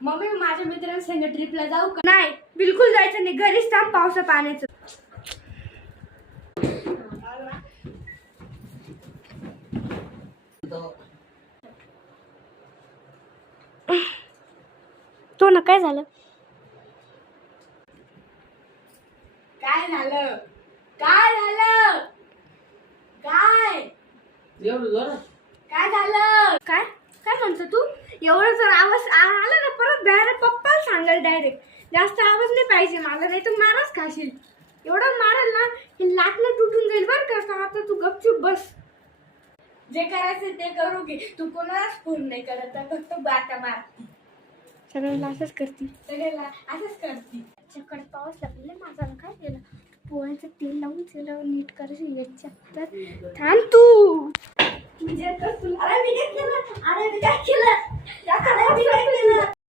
Mummy माझ्या मित्रांसंग ट्रिपला जाऊ का? नाही, बिलकुल जायचं नाही. घरीच थांब पावसा पाण्याचं. तो ना काय झालं? काय झालं? काय झालं? काय काय झालं? काय काय म्हणतो तू? एवढं जर आवाज आला ना परत बाहेर पप्पाला सांगाल डायरेक्ट. जास्त आवाज नाही पाहिजे मला, नाही तर मारच खाशील. एवढं मारल ना हे लाटणं तुटून जाईल बरं का. आता तू गपचूप बस. जे करायचं ते करू घे. तू कोणालाच फोन नाही करत, फक्त बाटा मारती. सगळ्याला असंच करती. सगळ्याला असंच करती. चक्कर पाऊस लागले माझा काय केलं? पोळ्याचं तेल लावून त्याला नीट करायचं याच्यात. तर थांब तू. म्हणजे तुला अरे मी काय केलं?